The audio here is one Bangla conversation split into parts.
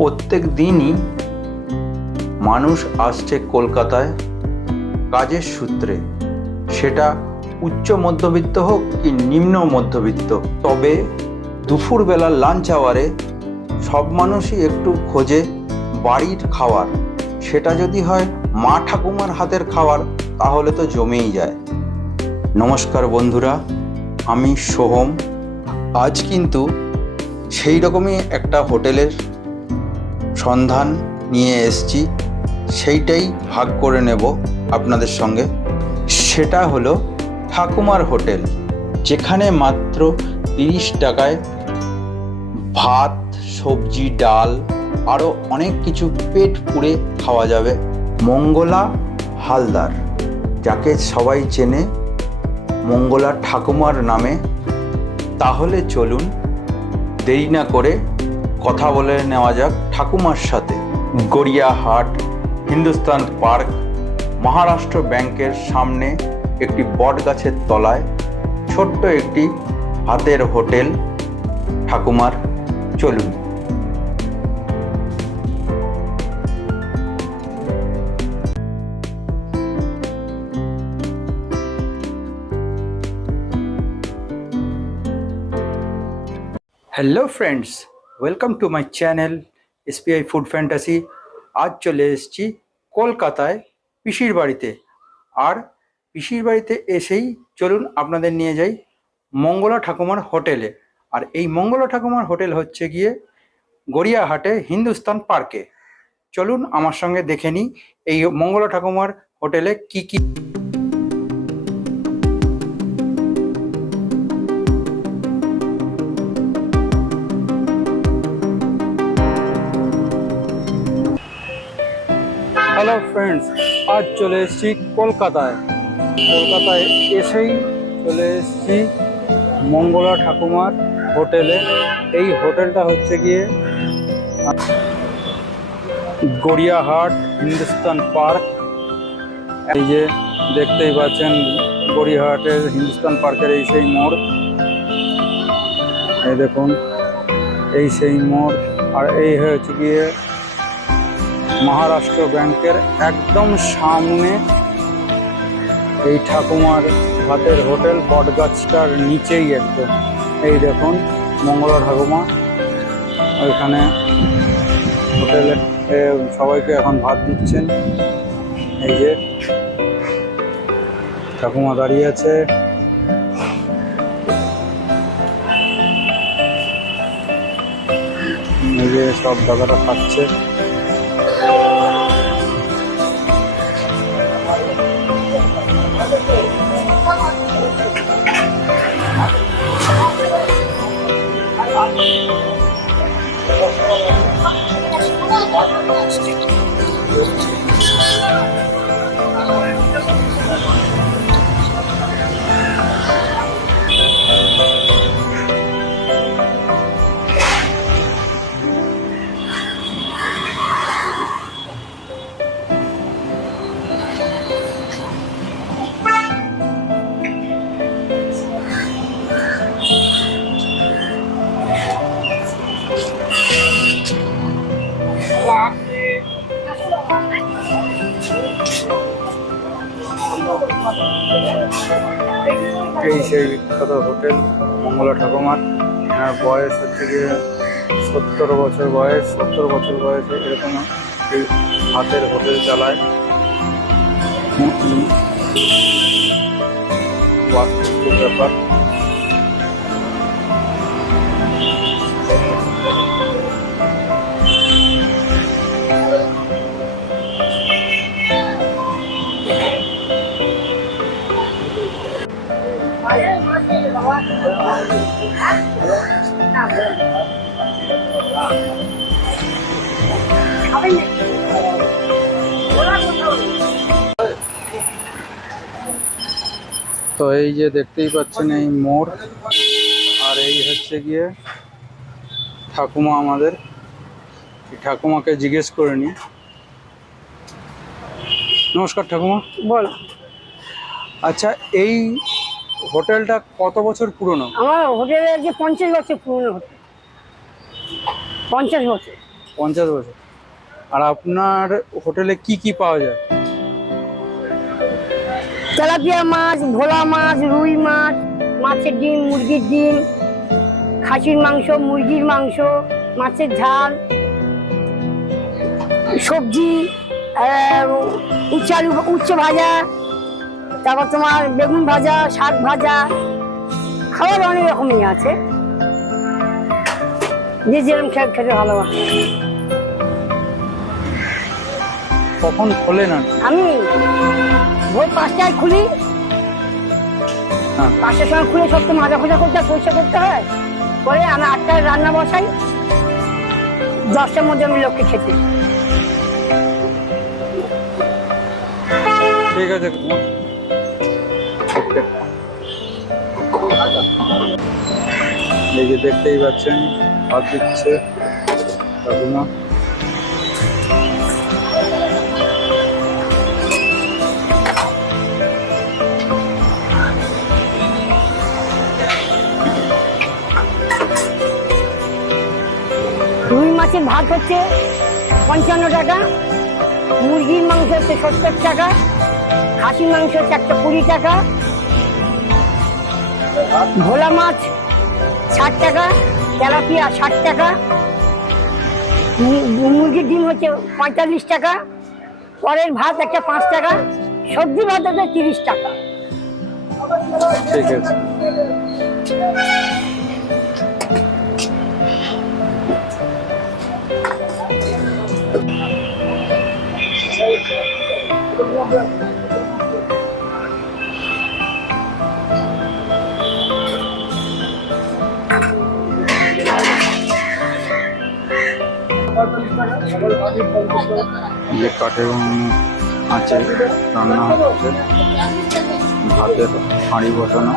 প্রত্যেক দিনই মানুষ আসছে কলকাতায় কাজের সূত্রে, সেটা উচ্চ মধ্যবিত্ত হোক কি নিম্ন মধ্যবিত্ত। তবে দুপুরবেলা লাঞ্চ আওয়ারে সব মানুষই একটু খোঁজে বাড়ির খাবার। সেটা যদি হয় মা ঠাকুমার হাতের খাবার, তাহলে তো জমেই যায়। নমস্কার বন্ধুরা, আমি সোহম। আজ কিন্তু সেই রকমই একটা হোটেলের সন্ধান নিয়ে এসেছি, সেইটাই ভাগ করে নেব আপনাদের সঙ্গে। সেটা হলো ঠাকুমার হোটেল, যেখানে মাত্র 30 টাকায় ভাত, সবজি, ডাল আরও অনেক কিছু পেট পুড়ে খাওয়া যাবে। মঙ্গলা হালদার, যাকে সবাই চেনে মঙ্গলা ঠাকুমার নামে। তাহলে চলুন দেরি না করে কথা বলে নেওয়া যাক ঠাকুমার সাথে। গড়িয়াহাট হিন্দুস্তান পার্ক, মহারাষ্ট্র ব্যাংকের সামনে একটি বট গাছের তলায় ছোট্ট একটি হাতের হোটেল ঠাকুমার। চলুন। Hello friends, welcome to my channel SPI food fantasy. আজ চলে এসেছি কলকাতায় পিসির বাড়িতে। আর পিসির বাড়িতে এসেই চলুন আপনাদের নিয়ে যাই মঙ্গলা ঠাকুমার হোটেলে। আর এই মঙ্গলা ঠাকুমার হোটেল হচ্ছে গিয়ে গড়িয়াহাটে হিন্দুস্তান পার্কে। চলুন আমার সঙ্গে দেখে নিই এই মঙ্গলা ঠাকুমার হোটেলে কি কি। হ্যালো ফ্রেন্ডস, আজ চলে এসেছি কলকাতায় এসেই চলে এসেছি মঙ্গলা ঠাকুমার হোটেলে। এই হোটেলটা হচ্ছে গিয়ে গড়িয়াহাট হিন্দুস্তান পার্ক। এই যে দেখতেই পাচ্ছেন গড়িয়াহাটের হিন্দুস্তান পার্কের এই সেই মোড়, এই দেখুন এই সেই মোড়। আর এই হচ্ছে গিয়ে মহারাষ্ট্র ব্যাংকের একদম সামনে এই ঠাকুমার হাতের হোটেল, বটগাছটার নিচেই একদম। এই দেখুন মঙ্গলা ঠাকুমা ওইখানে হোটেলে সবাইকে এখন ভাত দিচ্ছেন। এই যে ঠাকুমা দাঁড়িয়ে আছে। এই যে সব দাদারা খাচ্ছে। এই সেই বিখ্যাত হোটেল মঙ্গলা ঠাকুমার। এনার বয়স হচ্ছে গিয়ে 70 বছর বয়স। 70 বছর বয়সে এরকম এই হাতের হোটেল চালায়। বাস্তব ব্যাপার। তো এই যে দেখতেই পাচ্ছেন এই মোড়, আর এই হচ্ছে গিয়ে ঠাকুমা আমাদের। ঠাকুমাকে জিজ্ঞেস করে নি। নমস্কার ঠাকুমা। বল। আচ্ছা, এই হোটেলটা কত বছর পুরনো? আমার হোটেলে আজকে 50 বছর পুরনো হোটেল। 50 বছর। 50 বছর। আর আপনার হোটেলে কি কি পাওয়া যায়? তেলাপিয়া মাছ, ভোলা মাছ, রুই মাছ, মাছের ডিম, মুরগির ডিম, খাসির মাংস, মুরগির মাংস, মাছের ঝাল, সবজি, উচ্ছে ভাজা, তারপর তোমার বেগুন ভাজা, শাক ভাজা, খাবার অনেক রকমই আছে, যে যেরকম খেতে ভালোবাসে। কখন খোলেন? আমি ভোর 5টায় খুলি। হ্যাঁ। 5টার সময় খুলে সব তো মাজা খোঁজা করতে হয়, পরিষ্কার করতে হয়। পরে আমি 8টায় রান্না বসাই, 10টার মধ্যে আমি লোককে খেতে। ঠিক আছে। এই যে দেখতেই পাচ্ছেন ভাত দিচ্ছে কাকিমা। রুই মাছের ভাত হচ্ছে 55 টাকা, মুরগির মাংস হচ্ছে 70 টাকা, খাসির মাংস হচ্ছে 120 টাকা, ভোলা মাছ 60 টাকা, তেলাপিয়া 60 টাকা, মুরগির ডিম হচ্ছে 45 টাকা, পরের ভাত একটা 5 টাকা, সবজি ভাত হচ্ছে 30 টাকা। ঠিক আছে। যে কাঠের আছে রান্না হচ্ছে, ভাতের হাঁড়ি বসানো।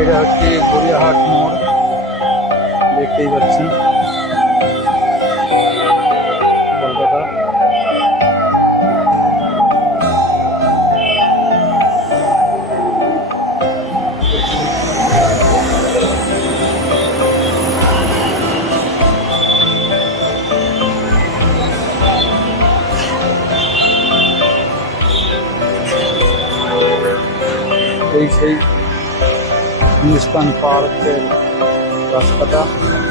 এটা হচ্ছে গড়িয়াহাট মোড়, দেখতেই পাচ্ছেন, কলকাতা। এই সেই হিন্দুস্তান পার্কের রাস্তাটা,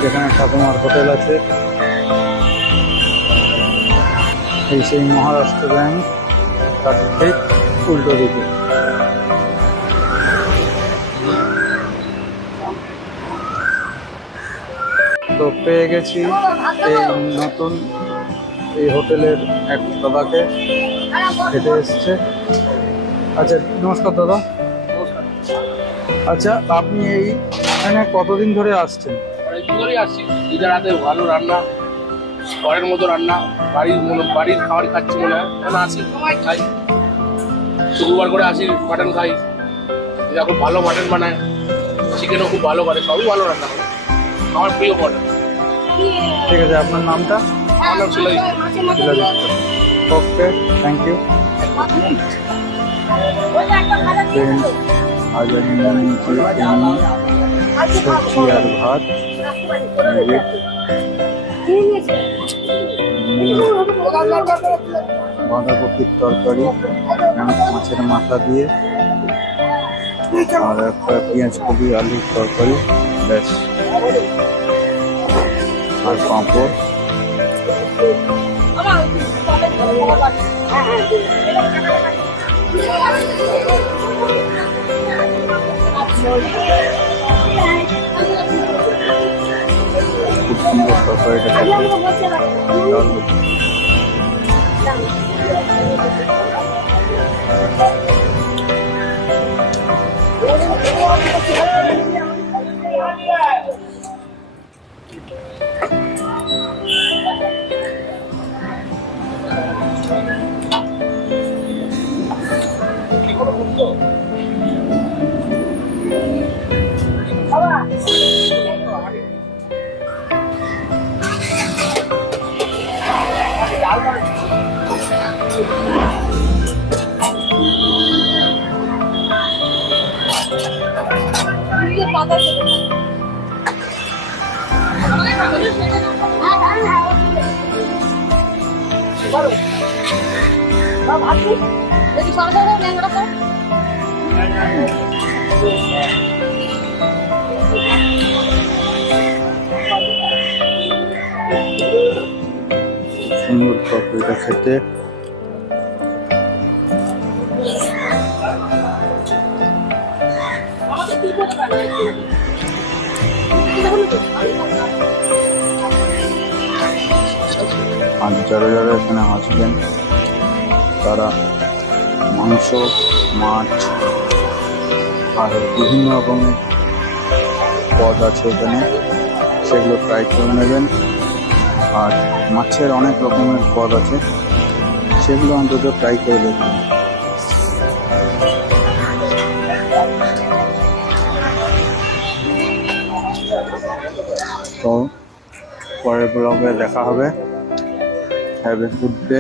যেখানে ঠাকুমার হোটেল আছে। এই সেই মহারাষ্ট্র ব্যাংক, তার ঠিক উল্টো দিকে। তো পেয়ে গেছি এই নতুন এই হোটেলের এক দাদাকে, খেতে এসছে। আচ্ছা, নমস্কার দাদা। আচ্ছা, আপনি এইখানে কতদিন ধরে আসছেন? অনেকদিন ধরেই আসছি। রাতে ভালো রান্না, ঘরের মতো রান্না, বাড়ির খাবার খাচ্ছি মনে হয়। আসি খাই, শুক্রবার করে আসি, মাটন খাই, দিদা খুব ভালো মাটন বানায়, চিকেনও খুব ভালো করে, সবই ভালো রান্না করে। আমার প্রিয় পদ। ঠিক আছে, আপনার নামটা? আমার নাম ছিল ওকে, থ্যাংক ইউ। আজ আমি সবজি আর ভাত, বাঁধাকপির তরকারি, মাছের মাথা দিয়ে, আর একটা পেঁয়াজ কপি আলুর তরকারি, ব্যাস, আর পাঁপড়। খুব সুন্দর তরকারিটা খেতে, দারুণ। সুন্দর তরকারিটা খেতে। আর যারা যারা এখানে আসবেন তারা মাংস, মাছ আর বিভিন্ন রকমের পদ আছে এখানে, সেগুলো ট্রাই করে নেবেন। আর মাছের অনেক রকমের পদ আছে, সেগুলো অন্তত ট্রাই করে দেখবেন। তো পরের ব্লগে দেখা হবে। Have a good day.